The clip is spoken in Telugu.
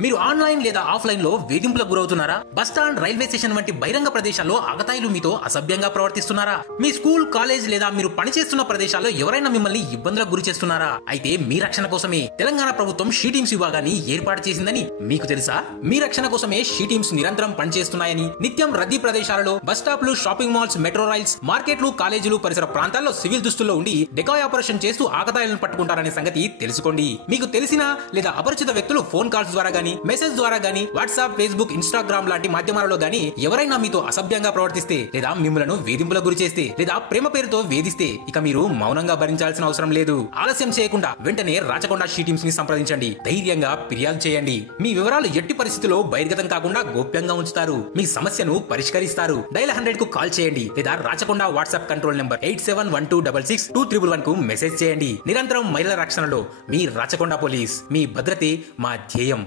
మీరు ఆన్లైన్ లేదా ఆఫ్లైన్ లో వేధింపులకు గురవుతున్నారా? బస్టాండ్, రైల్వే స్టేషన్ వంటి బహిరంగ ప్రదేశాల్లో ఆగతాయిలు మీతో అసభ్యంగా ప్రవర్తిస్తున్నారా? మీ స్కూల్, కాలేజ్ లేదా మీరు పనిచేస్తున్న ప్రదేశాల్లో ఎవరైనా మిమ్మల్ని ఇబ్బందులకు గురి చేస్తున్నారా? అయితే మీ రక్షణ కోసమే తెలంగాణ ప్రభుత్వం షీ టీమ్స్ విభాగాన్ని ఏర్పాటు చేసిందని మీకు తెలుసా? మీ రక్షణ కోసమే షీ టీమ్స్ నిరంతరం పనిచేస్తున్నాయని, నిత్యం రద్దీ ప్రదేశాలలో, bus స్టాప్లు, shopping malls, metro rails, మార్కెట్లు, కాలేజీలు, పరిసర ప్రాంతాల్లో సివిల్ దుస్తుల్లో ఉండి డెకాయ్ ఆపరేషన్ చేస్తూ ఆకతాయిలను పట్టుకుంటారనే సంగతి తెలుసుకోండి. మీకు తెలిసిన లేదా అపరిచిత వ్యక్తులు ఫోన్ కాల్స్ ద్వారా గానీ, మెసేజ్ ద్వారా గానీ, వాట్సాప్, ఫేస్బుక్, ఇన్స్టాగ్రామ్ లాంటి మాధ్యమాలలో గానీ ఎవరైనా మీతో అసభ్యంగా ప్రవర్తిస్తే లేదా మిమ్మలను వేధింపులకు గురి చేస్తే లేదా ప్రేమ పేరుతో వేధిస్తే ఇక మీరు మౌనంగా భరించాల్సిన అవసరం లేదు. ఆలస్యం చేయకుండా వెంటనే రాచకొండ షీ టీమ్స్ ని సంప్రదించండి. ధైర్యంగా ఫిర్యాదు చేయండి. మీ వివరాలు ఎట్టి పరిస్థితుల్లో బహిర్గతం కాకుండా గోప్యంగా ఉంచుతారు. మీ సమస్యను పరిష్కరిస్తారు. డైల్ 100 కు కాల్ చేయండి లేదా రాచకొండ వాట్సాప్ కంట్రోల్ నెంబర్ 8712662311 కు మెసేజ్ చేయండి. నిరంతరం మహిళల రక్షణలో మీ రాచకొండ పోలీస్. మీ భద్రతే మా ధ్యేయం.